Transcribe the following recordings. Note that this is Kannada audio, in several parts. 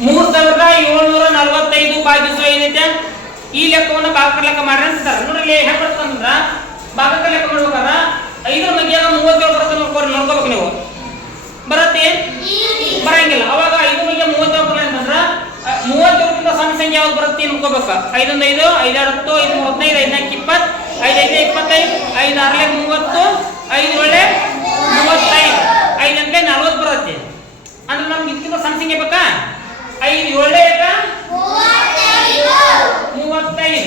3745 ಭಾಗಿಸು ಏನೈತೆ ಈ ಲೆಕ್ಕವನ್ನು ಭಾಗಕ ಲೆಕ್ಕ ಮಾಡ್ರಿ ಅಂತಾರೆ. ನೋಡ್ರಿ ಹೆಂಗ್ ಬರ್ತಂದ್ರ ಭಾಗಕ ಲೆಕ್ಕ ಮಾಡ್ಬೇಕಾರ 5 ಮಗ್ಗಿಯಾಗ 37 ಬರುತ್ತೆ ನೋಡ್ಕೋಬೇಕು ನೀವು. ಬರುತ್ತೆ ಬರಂಗಿಲ್ಲ. ಅವಾಗ 5 ಮಗ್ಗಿಯ 37 ಬರಲ್ಲ ಅಂತಂದ್ರ 37 ಸಣ್ಣ ಸಂಖ್ಯೆ ಯಾವ್ದು ಬರುತ್ತೆ ನೋಡ್ಕೋಬೇಕು. 5 1 5 5 6 10 5 3 15 5 4 20 5 5 25 5 6 30 5 ಒಳ್ಳೆ 35 5 ಅಂಕೆ 40 ಬರುತ್ತೆ. ಅಂದ್ರೆ ನಮ್ಗೆ ಇದಕ್ಕಿಂತ ಸಣ್ಣ ಸಂಖ್ಯೆ ಬೇಕಾ? 5 ಒಳ್ಳೆ 35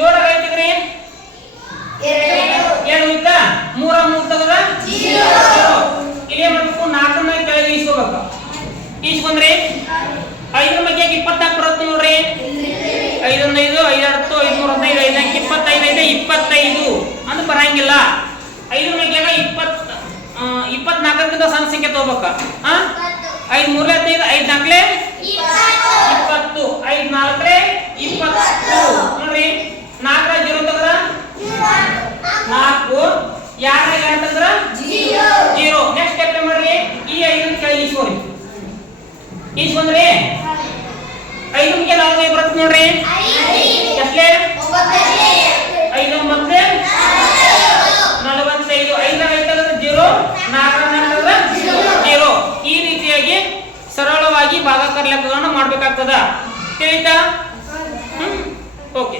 7 ಐತಿಗ್ರಿ 2 ಇತ್ತ 3 ತೆಗೆದ್ರ 0. ಇಲ್ಲಿ ಮಾಡ್ಬೇಕು 4 ಕೆಳಗೆ ಇಸ್ಕೋಬೇಕು. ಇಸ್ಕೊಂಡ್ರಿ 5 ಬಗ್ಗೆ 24 ಬರುತ್ತೆ ನೋಡ್ರಿ. 5 1 5 5 6 10 5 3 15 5 4 25 25 ಅಂತ ಬರಂಗಿಲ್ಲ. 5 ಬಗ್ಗೆ 24 ಸಣ್ಣ ಸಂಖ್ಯೆ ತಗೋಬೇಕ. 5 3 15 5 4 20 5 4 20 ನೋಡ್ರಿ. 4 0 ತೆಗೆದ್ರ 4 2 ತೆಗೆದ್ರ 0. ನೆಕ್ಸ್ಟ್ ಸ್ಟೆಪ್ ಮಾಡ್ರಿ. ಈ 5 ಕೆಳಗೆ ಇಸ್ಕೋರಿ. ಇಸ್ಕೊಂಡ್ರಿ 5 ಗೆ 4 ಬರುತ್ತೆ ನೋಡ್ರಿ. ಎಷ್ಟೇ 5 9 45 5 ತೆಗೆದ್ರೆ 0 4 ತೆಗೆದ್ರೆ 0. ಈ ರೀತಿಯಾಗಿ ಸರಳವಾಗಿ ಭಾಗಾಕಾರ ಲೆಕ್ಕಗಳನ್ನು ಮಾಡಬೇಕಾಗ್ತದ. ತಿಳಿತಾ? ಓಕೆ.